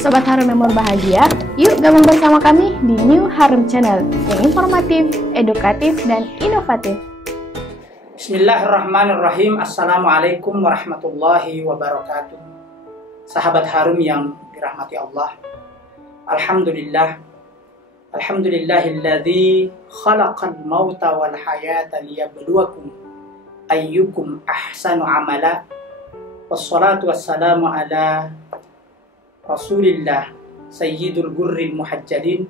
Sobat Harum yang berbahagia, yuk gabung bersama kami di New Harum Channel yang informatif, edukatif, dan inovatif. Bismillahirrahmanirrahim. Assalamualaikum warahmatullahi wabarakatuh. Sahabat Harum yang dirahmati Allah, Alhamdulillah, Alhamdulillahilladzi khalaqal mauta wal hayata liyabluwakum ayyukum ahsanu amala. Wassalatu wassalamu ala Rasulillah Sayyidul Gurril Muhajjalin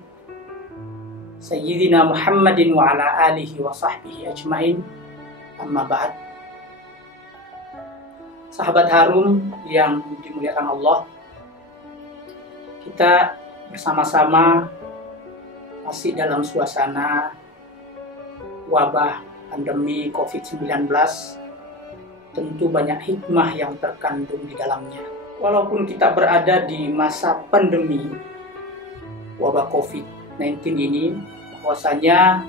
Sayyidina Muhammadin wa ala alihi wa sahbihi ajmain. Amma ba'd. Sahabat Harum yang dimuliakan Allah, kita bersama-sama masih dalam suasana wabah pandemi COVID-19. Tentu banyak hikmah yang terkandung di dalamnya. Walaupun kita berada di masa pandemi wabah COVID-19 ini, bahwasanya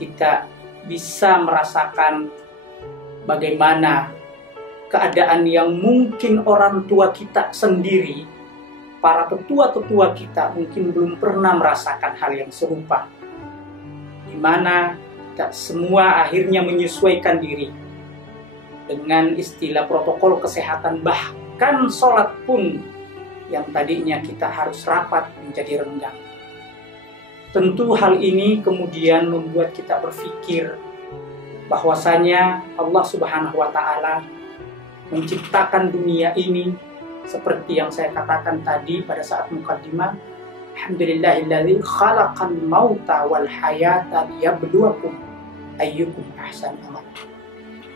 kita bisa merasakan bagaimana keadaan yang mungkin orang tua kita sendiri, para tetua-tetua kita mungkin belum pernah merasakan hal yang serupa, di mana kita semua akhirnya menyesuaikan diri dengan istilah protokol kesehatan. Bahkan sholat pun yang tadinya kita harus rapat menjadi renggang. Tentu hal ini kemudian membuat kita berpikir bahwasanya Allah Subhanahu wa Ta'ala menciptakan dunia ini seperti yang saya katakan tadi pada saat mukaddimah. Alhamdulillahilladzi khalaqal mauta wal hayata liyabluwakum ayyukum ahsanu amala.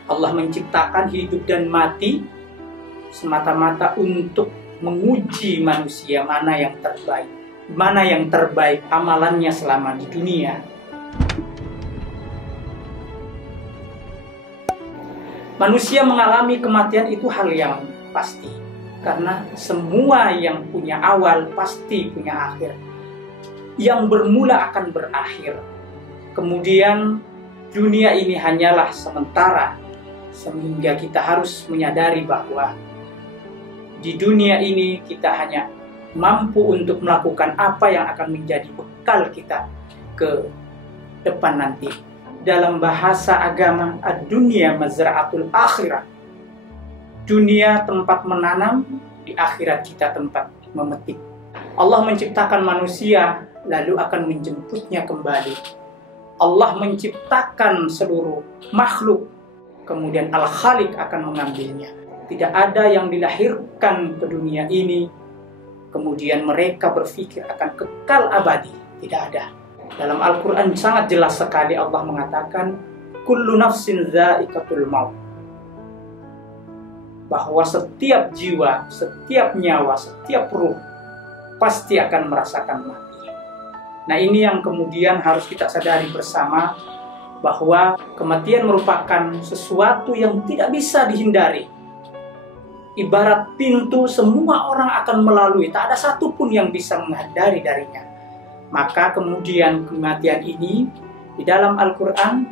Allah menciptakan hidup dan mati semata-mata untuk menguji manusia mana yang terbaik amalannya selama di dunia. Manusia mengalami kematian itu hal yang pasti, karena semua yang punya awal pasti punya akhir. Yang bermula akan berakhir. Kemudian dunia ini hanyalah sementara, sehingga kita harus menyadari bahwa di dunia ini kita hanya mampu untuk melakukan apa yang akan menjadi bekal kita ke depan nanti. Dalam bahasa agama, ad-dunya mazra'atul akhirah. Dunia tempat menanam, di akhirat kita tempat memetik. Allah menciptakan manusia, lalu akan menjemputnya kembali. Allah menciptakan seluruh makhluk, kemudian Al-Khaliq akan mengambilnya. Tidak ada yang dilahirkan ke dunia ini kemudian mereka berpikir akan kekal abadi. Tidak ada. Dalam Al-Quran sangat jelas sekali Allah mengatakan kullu nafsin dha'iqatul maut, bahwa setiap jiwa, setiap nyawa, setiap ruh pasti akan merasakan mati. Nah, ini yang kemudian harus kita sadari bersama, bahwa kematian merupakan sesuatu yang tidak bisa dihindari. Ibarat pintu, semua orang akan melalui, tak ada satupun yang bisa menghindari darinya. Maka kemudian kematian ini di dalam Al-Quran,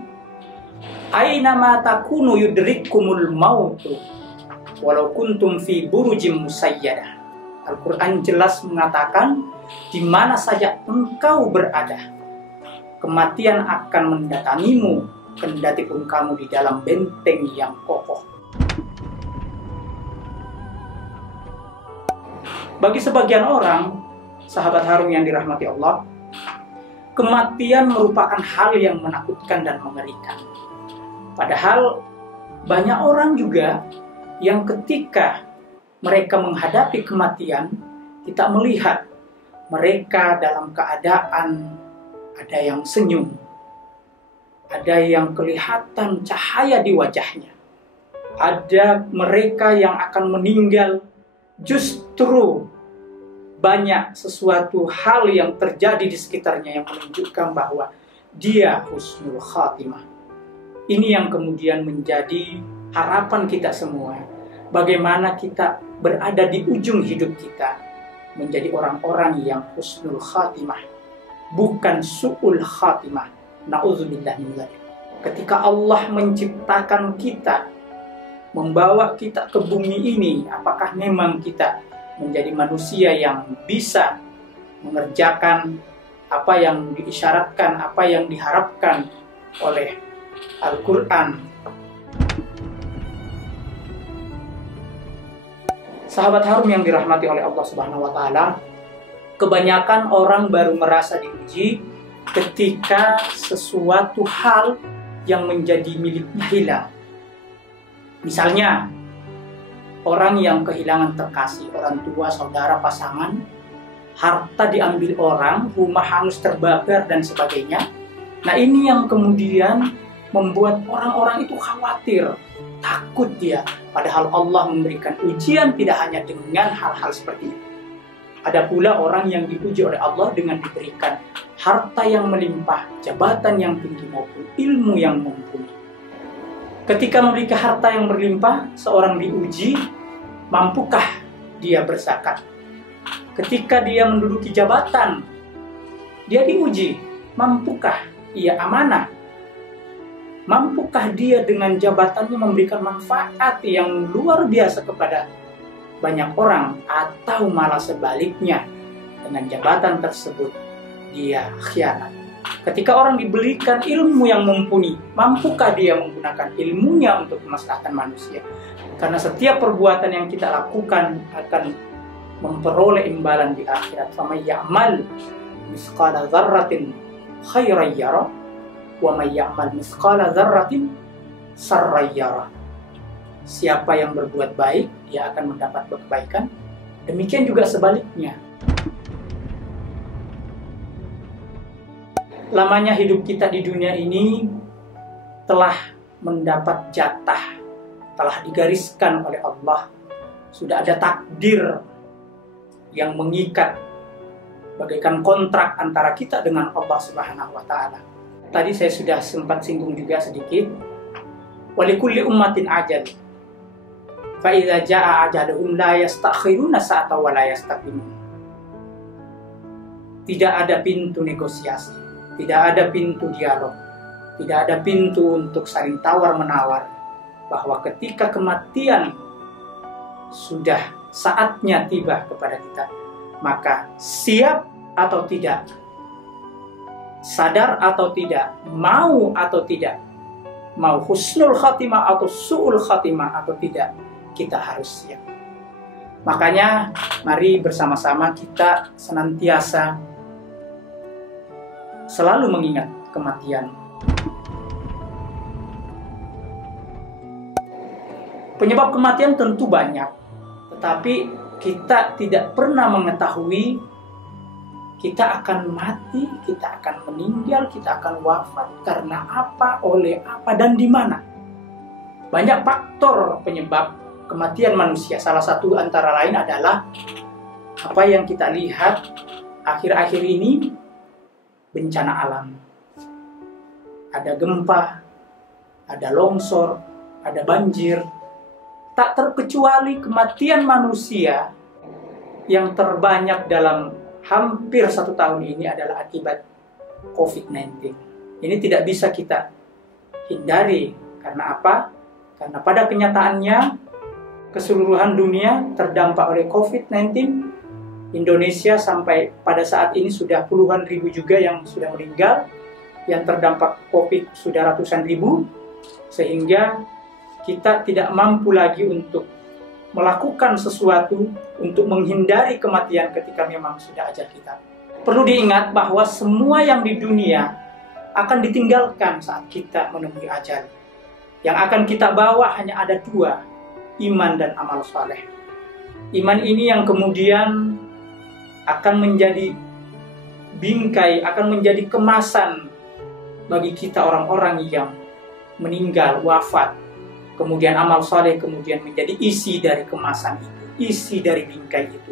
Aynama takunu yudrikkumul mautu walau kuntum fi burujim musayyadah. Al-Quran jelas mengatakan, di mana saja engkau berada, kematian akan mendatangimu, kendati pun kamu di dalam benteng yang kokoh. Bagi sebagian orang, sahabat Harum yang dirahmati Allah, kematian merupakan hal yang menakutkan dan mengerikan. Padahal banyak orang juga yang ketika mereka menghadapi kematian, kita melihat mereka dalam keadaan ada yang senyum, ada yang kelihatan cahaya di wajahnya. Ada mereka yang akan meninggal justru banyak sesuatu hal yang terjadi di sekitarnya yang menunjukkan bahwa dia husnul khatimah. Ini yang kemudian menjadi harapan kita semua. Bagaimana kita berada di ujung hidup kita menjadi orang-orang yang husnul khatimah, bukan su'ul khatimah. Na'udzubillah min dzalik. Ketika Allah menciptakan kita, membawa kita ke bumi ini, apakah memang kita menjadi manusia yang bisa mengerjakan apa yang diisyaratkan, apa yang diharapkan oleh Al-Quran. Sahabat Harum yang dirahmati oleh Allah Subhanahu wa Ta'ala, kebanyakan orang baru merasa diuji ketika sesuatu hal yang menjadi miliknya hilang. Misalnya, orang yang kehilangan terkasih, orang tua, saudara, pasangan, harta diambil orang, rumah hangus terbakar, dan sebagainya. Nah, ini yang kemudian membuat orang-orang itu khawatir, takut dia. Padahal Allah memberikan ujian tidak hanya dengan hal-hal seperti itu. Ada pula orang yang diuji oleh Allah dengan diberikan harta yang melimpah, jabatan yang tinggi maupun ilmu yang mumpuni. Ketika memiliki harta yang berlimpah, seorang diuji, mampukah dia berzakat? Ketika dia menduduki jabatan, dia diuji, mampukah ia amanah? Mampukah dia dengan jabatannya memberikan manfaat yang luar biasa kepada banyak orang? Atau malah sebaliknya, dengan jabatan tersebut dia khianat? Ketika orang diberikan ilmu yang mumpuni, mampukah dia menggunakan ilmunya untuk kemaslahatan manusia? Karena setiap perbuatan yang kita lakukan akan memperoleh imbalan di akhirat. Faman ya'mal misqala dzarratin khairan yarah wa may ya'mal misqala dzarratin sarran yarah. Siapa yang berbuat baik, dia akan mendapat kebaikan. Demikian juga sebaliknya. Lamanya hidup kita di dunia ini telah mendapat jatah, telah digariskan oleh Allah. Sudah ada takdir yang mengikat bagaikan kontrak antara kita dengan Allah Subhanahu wa Ta'ala. Tadi saya sudah sempat singgung juga sedikit. Walikulli ummatin ajal. Fa idza jaa ajaluhum la yastakhiruna sa'atan wa la yastaqdimun. Tidak ada pintu negosiasi, tidak ada pintu dialog, tidak ada pintu untuk saling tawar-menawar, bahwa ketika kematian sudah saatnya tiba kepada kita, maka siap atau tidak, sadar atau tidak, mau atau tidak, mau husnul khatimah atau su'ul khatimah atau tidak, kita harus siap. Makanya mari bersama-sama kita senantiasa selalu mengingat kematian. Penyebab kematian tentu banyak, tetapi kita tidak pernah mengetahui kita akan mati, kita akan meninggal, kita akan wafat karena apa, oleh apa, dan di mana. Banyak faktor penyebab kematian manusia. Salah satu antara lain adalah apa yang kita lihat akhir-akhir ini, bencana alam. Ada gempa, ada longsor, ada banjir. Tak terkecuali kematian manusia yang terbanyak dalam hampir 1 tahun ini adalah akibat COVID-19. Ini tidak bisa kita hindari. Karena apa? Karena pada kenyataannya keseluruhan dunia terdampak oleh COVID-19. Indonesia sampai pada saat ini sudah puluhan ribu juga yang sudah meninggal. Yang terdampak COVID sudah ratusan ribu. Sehingga kita tidak mampu lagi untuk melakukan sesuatu untuk menghindari kematian ketika memang sudah ajal kita. Perlu diingat bahwa semua yang di dunia akan ditinggalkan saat kita menemui ajal. Yang akan kita bawa hanya ada 2, iman dan amal saleh. Iman ini yang kemudian akan menjadi bingkai, akan menjadi kemasan bagi kita orang-orang yang meninggal, wafat. Kemudian amal saleh kemudian menjadi isi dari kemasan itu, isi dari bingkai itu.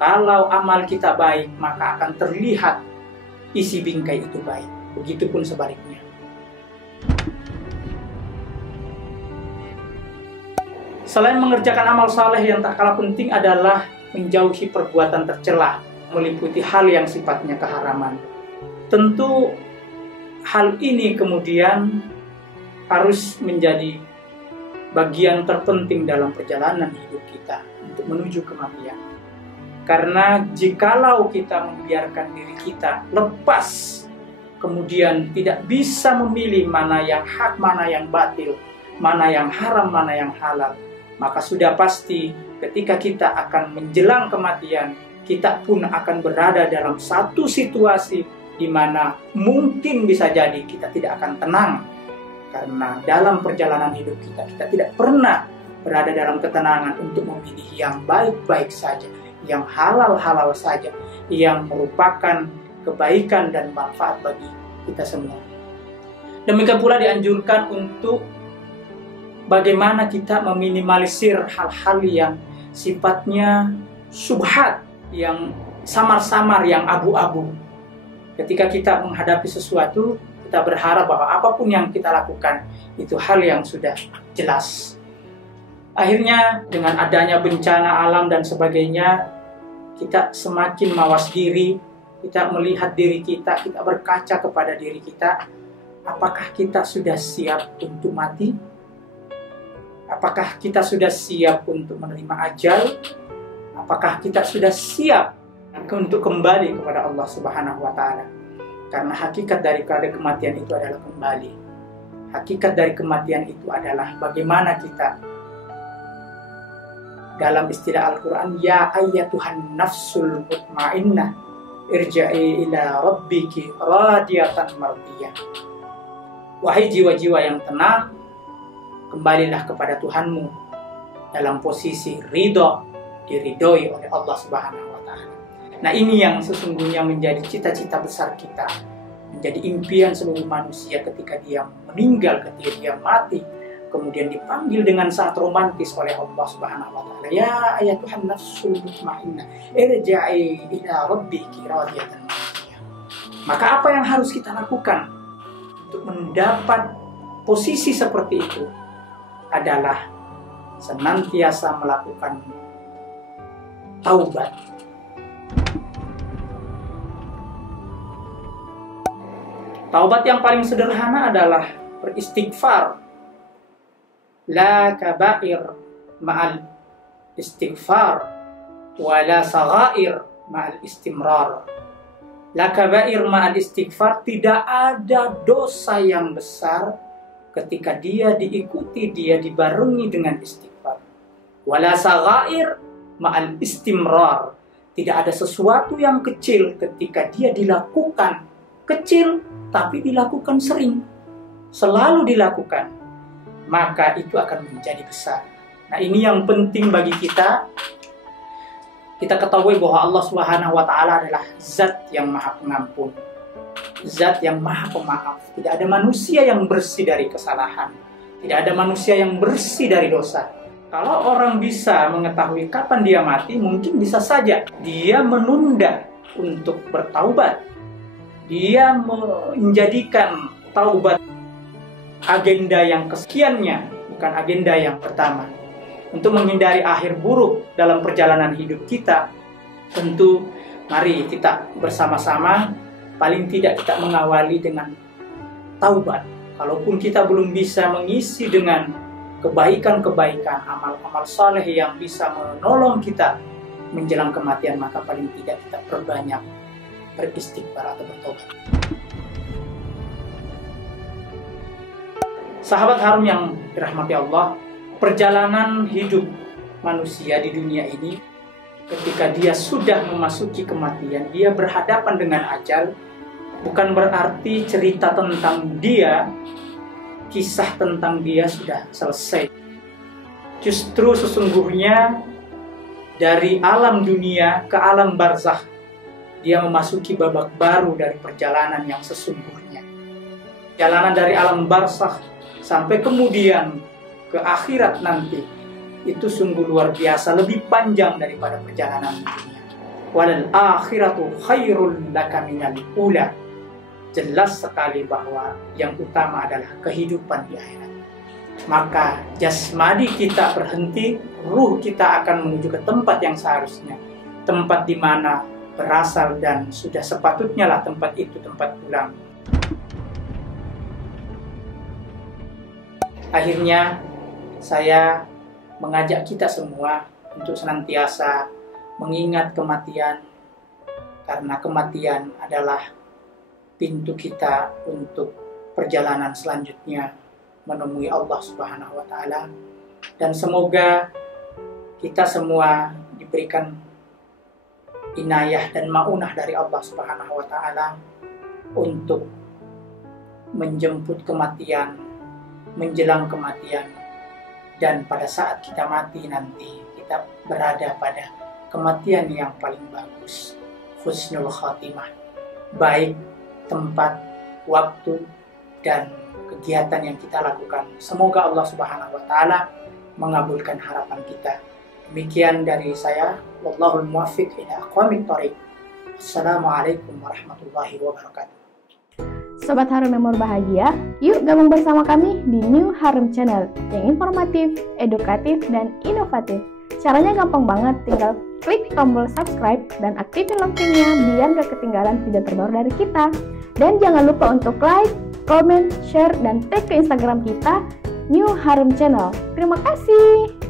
Kalau amal kita baik, maka akan terlihat isi bingkai itu baik. Begitupun sebaliknya. Selain mengerjakan amal saleh, yang tak kalah penting adalah menjauhi perbuatan tercela, meliputi hal yang sifatnya keharaman. Tentu hal ini kemudian harus menjadi bagian terpenting dalam perjalanan hidup kita untuk menuju kematian. Karena jikalau kita membiarkan diri kita lepas, kemudian tidak bisa memilih mana yang hak, mana yang batil, mana yang haram, mana yang halal, maka sudah pasti ketika kita akan menjelang kematian, kita pun akan berada dalam satu situasi di mana mungkin bisa jadi kita tidak akan tenang. Karena dalam perjalanan hidup kita tidak pernah berada dalam ketenangan untuk memilih yang baik-baik saja, yang halal-halal saja, yang merupakan kebaikan dan manfaat bagi kita semua. Demikian pula dianjurkan untuk bagaimana kita meminimalisir hal-hal yang sifatnya syubhat, yang samar-samar, yang abu-abu. Ketika kita menghadapi sesuatu, kita berharap bahwa apapun yang kita lakukan itu hal yang sudah jelas. Akhirnya dengan adanya bencana alam dan sebagainya, kita semakin mawas diri, kita melihat diri kita berkaca kepada diri kita. Apakah kita sudah siap untuk mati? Apakah kita sudah siap untuk menerima ajal? Apakah kita sudah siap untuk kembali kepada Allah Subhanahu wa Ta'ala? Karena hakikat dari kematian itu adalah kembali. Hakikat dari kematian itu adalah bagaimana kita, dalam istilah Al-Quran, ya ayyatuhan nafsul mutmainnah irja'i ila rabbiki radiyatan mardiyah. Wahai jiwa-jiwa yang tenang, kembalilah kepada Tuhanmu dalam posisi ridho, diridhoi oleh Allah Subhanahu wa Ta'ala. Nah, ini yang sesungguhnya menjadi cita-cita besar kita, menjadi impian seluruh manusia ketika dia meninggal, ketika dia mati, kemudian dipanggil dengan sangat romantis oleh Allah Subhanahu wa Ta'ala. Ya ayyatuhan nafsul mutmainnah irja'i ila rabbiki radiyatan mardiyah. Maka apa yang harus kita lakukan untuk mendapat posisi seperti itu adalah senantiasa melakukan taubat. Taubat yang paling sederhana adalah beristighfar. La kabair ma'al istighfar wa la saghair ma'al istimrar. La kabair ma'al istighfar, tidak ada dosa yang besar ketika dia diikuti, dia dibarengi dengan istighfar. Wa la saghair ma'al istimrar, tidak ada sesuatu yang kecil ketika dia dilakukan kecil tapi dilakukan sering, selalu dilakukan, maka itu akan menjadi besar. Nah, ini yang penting bagi kita. Kita ketahui bahwa Allah Subhanahu wa Ta'ala adalah zat yang maha pengampun, zat yang maha pemaaf. Tidak ada manusia yang bersih dari kesalahan, tidak ada manusia yang bersih dari dosa. Kalau orang bisa mengetahui kapan dia mati, mungkin bisa saja dia menunda untuk bertaubat. Dia menjadikan taubat agenda yang kesekiannya, bukan agenda yang pertama. Untuk menghindari akhir buruk dalam perjalanan hidup kita, tentu mari kita bersama-sama paling tidak kita mengawali dengan taubat. Kalaupun kita belum bisa mengisi dengan kebaikan-kebaikan, amal-amal saleh yang bisa menolong kita menjelang kematian, maka paling tidak kita perbanyak beristighfar atau bertobat. Sahabat harum yang dirahmati Allah, perjalanan hidup manusia di dunia ini, ketika dia sudah memasuki kematian, dia berhadapan dengan ajal, bukan berarti cerita tentang dia, kisah tentang dia sudah selesai. Justru sesungguhnya dari alam dunia ke alam barzakh, dia memasuki babak baru dari perjalanan yang sesungguhnya. Jalanan dari alam barzakh sampai kemudian ke akhirat nanti, itu sungguh luar biasa, lebih panjang daripada perjalanan dunia. Walal akhiratu khairul laka minal ula. Jelas sekali bahwa yang utama adalah kehidupan di akhirat. Maka jasmani kita berhenti, ruh kita akan menuju ke tempat yang seharusnya, tempat di mana berasal dan sudah sepatutnya lah tempat itu tempat pulang. Akhirnya saya mengajak kita semua untuk senantiasa mengingat kematian, karena kematian adalah pintu kita untuk perjalanan selanjutnya menemui Allah Subhanahu wa Ta'ala. Dan semoga kita semua diberikan inayah dan maunah dari Allah Subhanahu wa Ta'ala untuk menjemput kematian, menjelang kematian, dan pada saat kita mati nanti kita berada pada kematian yang paling bagus, husnul khatimah, baik tempat, waktu, dan kegiatan yang kita lakukan. Semoga Allah Subhanahu wa Ta'ala mengabulkan harapan kita. Demikian dari saya, wallahul muwaffiq ila aqwamit thoriq. Assalamualaikum warahmatullahi wabarakatuh. Sobat Harum yang berbahagia, yuk gabung bersama kami di New Harum Channel yang informatif, edukatif, dan inovatif. Caranya gampang banget, tinggal klik tombol subscribe dan aktifin loncengnya biar gak ketinggalan video terbaru dari kita. Dan jangan lupa untuk like, comment, share, dan tag ke Instagram kita, New Harum Channel. Terima kasih.